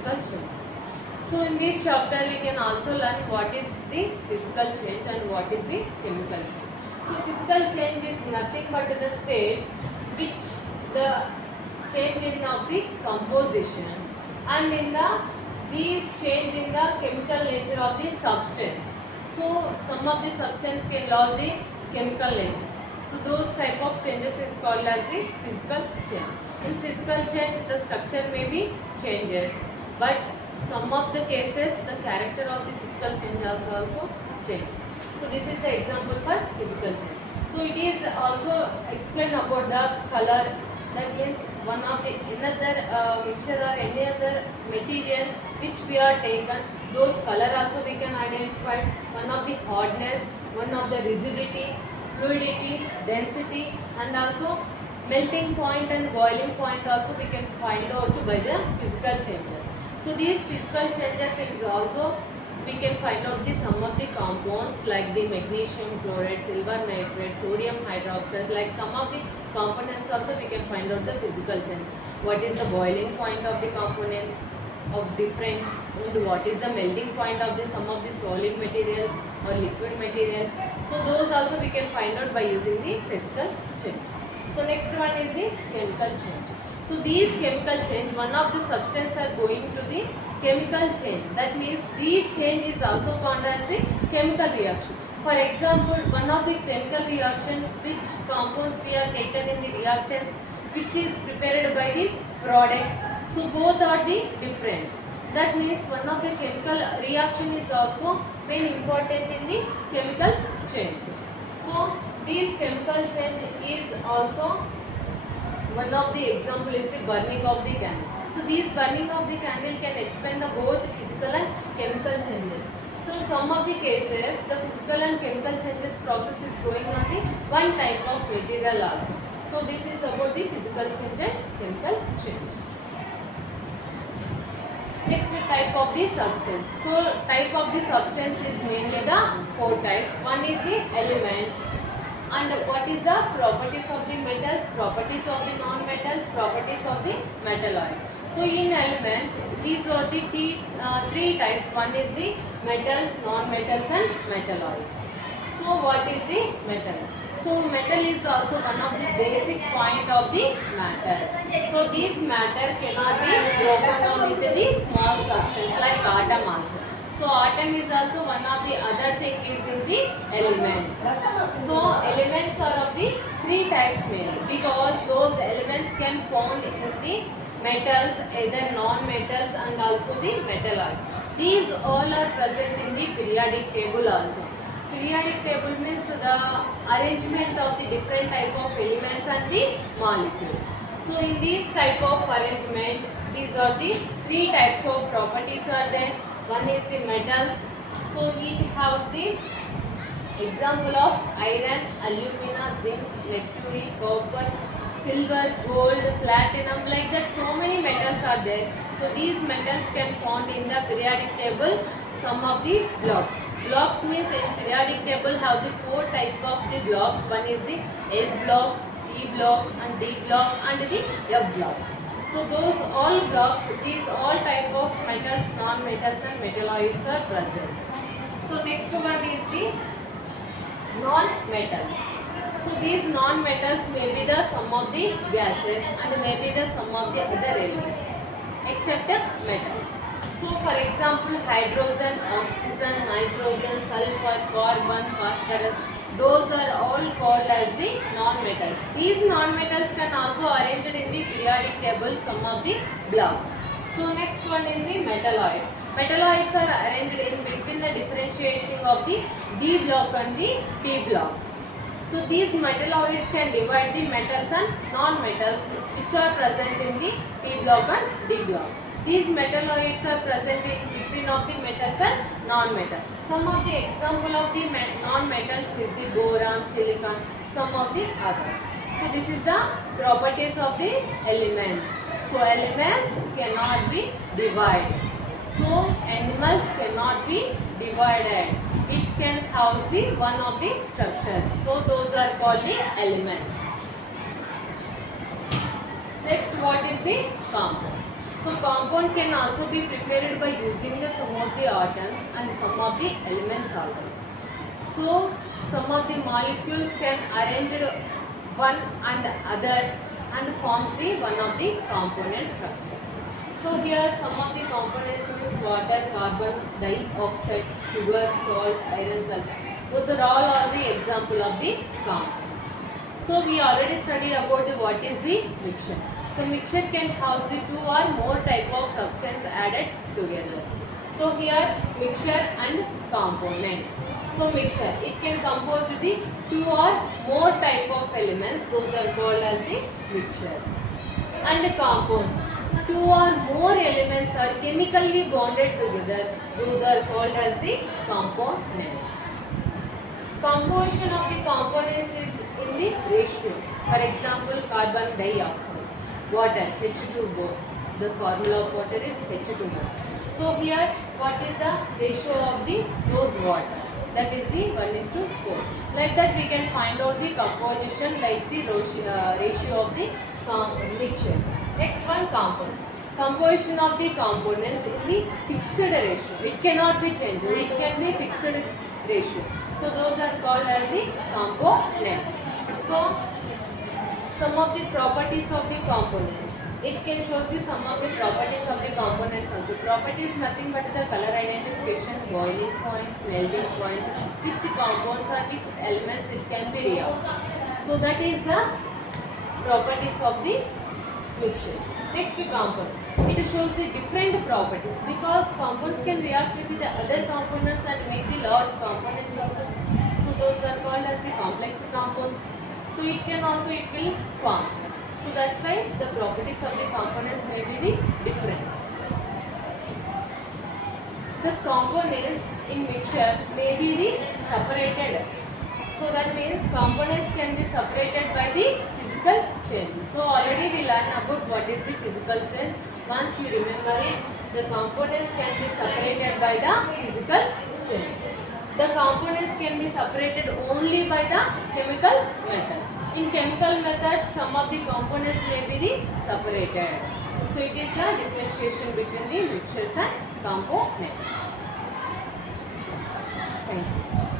chemical changes. So in this chapter we can also learn what is the physical change and what is the chemical change. So physical change is nothing but the states which the change in of the composition and in the these change in the chemical nature of the substance. So some of the substance can lose the chemical nature. So those type of changes is called as the physical change. In physical change the structure may be changes, but some of the cases the character of the physical change also change. So this is the example for physical change. So it is also explain about the color. That means one of the another mixture or any other material which we are taken, those color also we can identify. One of the hardness, one of the rigidity, fluidity, density, and also melting point and boiling point also we can find out by the physical changes. So these physical changes is also we can find out the some of the compounds like the magnesium chloride, silver nitrate, sodium hydroxide, like some of the components also we can find out the physical change. What is the boiling point of the components of different, and what is the melting point of the some of the solid materials or liquid materials. So those also we can find out by using the physical change. So next one is the chemical change. So these chemical change, one of the substance are going to the chemical change. That means these change is also called as the chemical reaction. For example, one of the chemical reactions which compounds we are taken in the reactants which is prepared by the products. So both are the different. That means one of the chemical reaction is also very important in the chemical change. So this chemical change is also one of the example is the burning of the candle. So these burning of the candle can explain the both physical and chemical changes. So some of the cases the physical and chemical changes process is going on the one type of material also. So this is about the physical change and chemical change. Next type of the substance. So type of the substance is mainly the four types. One is the element. And what is the properties of the metals, properties of the non-metals, properties of the metalloid. So in elements, these are the three types. One is the metals, non-metals and metalloids. So what is the metals? So metal is also one of the basic point of the matter. So this matter cannot be broken down into the small substance like atom also. So atom is also one of the other thing is in the element. So elements are of the three types mainly because those elements can found in the metals, either non-metals and also the metalloid. These all are present in the periodic table also. Periodic table means the arrangement of the different type of elements and the molecules. So in this type of arrangement, these are the three types of properties are there. One is the metals. So it has the example of iron, alumina, zinc, mercury, copper, silver, gold, platinum, like that so many metals are there. So these metals can found in the periodic table some of the blocks. Blocks means in periodic table have the four type of the blocks. One is the S block, P block and D block and the F blocks. So those all blocks, these all type of metals, non-metals and metalloids are present. So next one is the non-metals. So these non-metals may be the sum of the gases and may be the sum of the other elements except the metals. So for example, hydrogen, oxygen, nitrogen, sulfur, carbon, phosphorus, those are all called as the non-metals. These non-metals can also arranged in the periodic table some of the blocks. So next one is the metalloids. Metalloids are arranged in between the differentiation of the D block and the P block. So these metalloids can divide the metals and non-metals which are present in the P block and D block. These metalloids are present in between of the metals and non-metals. Some of the example of the non-metals is the boron, silicon, some of the others. So this is the properties of the elements. So elements cannot be divided. So animals cannot be divided. It can house the one of the structures. So those are called the elements. Next, what is the compound? So compound can also be prepared by using the some of the atoms and some of the elements also. So some of the molecules can arrange one and other and forms the one of the component structure. So here some of the components is water, carbon dioxide, sugar, salt, iron, sulfur. Those are all the example of the compounds. So we already studied about what is the mixture. So mixture can have the two or more type of substance added together. So here mixture and component. So mixture, it can compose the two or more type of elements. Those are called as the mixtures. And compounds, two or more elements are chemically bonded together. Those are called as the components. Composition of the components is in the ratio. For example, carbon dioxide, water, H2O. The formula of water is H2O. So here, what is the ratio of the dose water? That is the 1:4. Like that we can find out the composition like the ratio of the mixtures. Next one, compound. Composition of the components in the fixed ratio. It cannot be changed. It can be fixed ratio. So those are called as the component. So some of the properties of the components. It can show the some of the properties of the components also. Property is nothing but the color identification, boiling points, melting points, which compounds or which elements it can be reacted. So that is the properties of the mixture. Next, compound. It shows the different properties because compounds can react with the other components and make the large components also. So those are called as the complex compounds. So it will form. So that's why the properties of the components may be the different. The components in mixture may be the separated. So that means components can be separated by the physical change. So already we learned about what is the physical change. Once you remember it, the components can be separated by the physical change. The components can be separated only by the chemical methods. In chemical methods, some of the components may be the separated. So it is the differentiation between the mixtures and components. Thank you.